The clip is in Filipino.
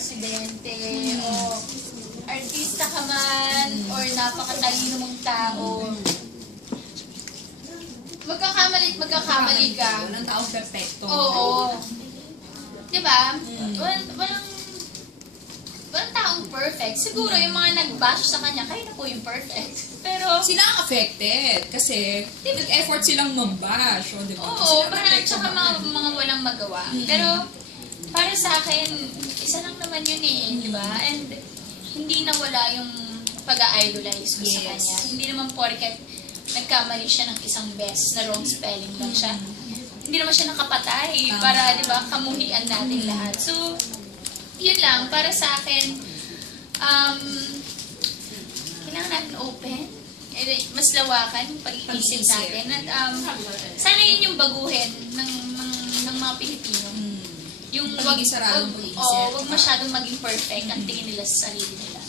presidente, o artista ka man, or napakatalino mong tao, magkakamali ka. Walang taong perfecto. Oo. Diba? Walang taong perfect. Siguro yung mga nag-bash sa kanya, kayo na po yung perfect. Pero, Sila ang affected kasi nag-effort silang mag-bash. O, diba? oo, parang tsaka mga walang magawa. Pero, para sa akin, isa lang naman yun eh, di ba? And, hindi nawala yung pag-idolize ko sa kanya. Hindi naman porket nagkamali siya ng isang beses na wrong spelling lang siya. Hindi naman siya nakapatay para, di ba, kamuhian natin lahat. So, yun lang, para sa akin, kailangan natin open, mas lawakan yung pag-iisip natin. At sana yun yung baguhin ng mga Pilipino. Yung wag isaradong pag-iisip. Wag masyadong maging perfect ang tingin nila sa sarili nila.